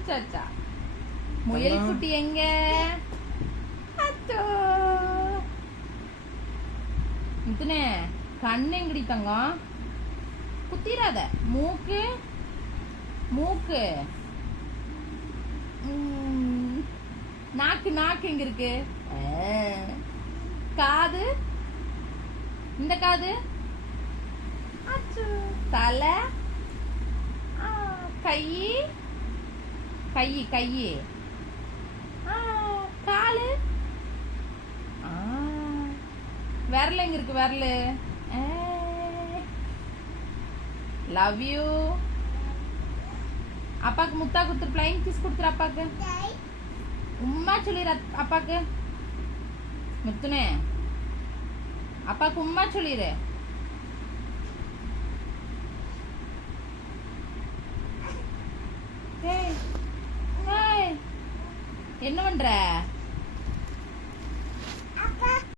முடிச்சாச்சா? முயல் குட்டி எங்க? அச்சோ முத்துனே, கண்ணு எங்கடி தங்கம்? குத்திராத. மூக்கு மூக்கு நாக்கு நாக்கு எங்க இருக்கு? காது, இந்த காது, தலை, கை கை கை, காலு, விரல் எங்க இருக்கு? விரல். Love you. அப்பாக்கு முத்தா குத்துரு, பிளைங் கிஸ் கொடுத்துரு அப்பாக்கு. உம்மா சொல்லிடு அப்பாக்கு. முத்துனே, அப்பாக்கு உம்மா சொல்லிடு. என்ன பண்ற?